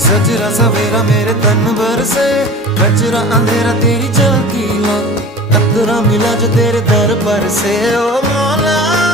सजरा सवेरा मेरे तन भर से, कचरा अंधेरा तेरी झलकी ला, कतरा मिला जो तेरे दर पर से। ओ मौला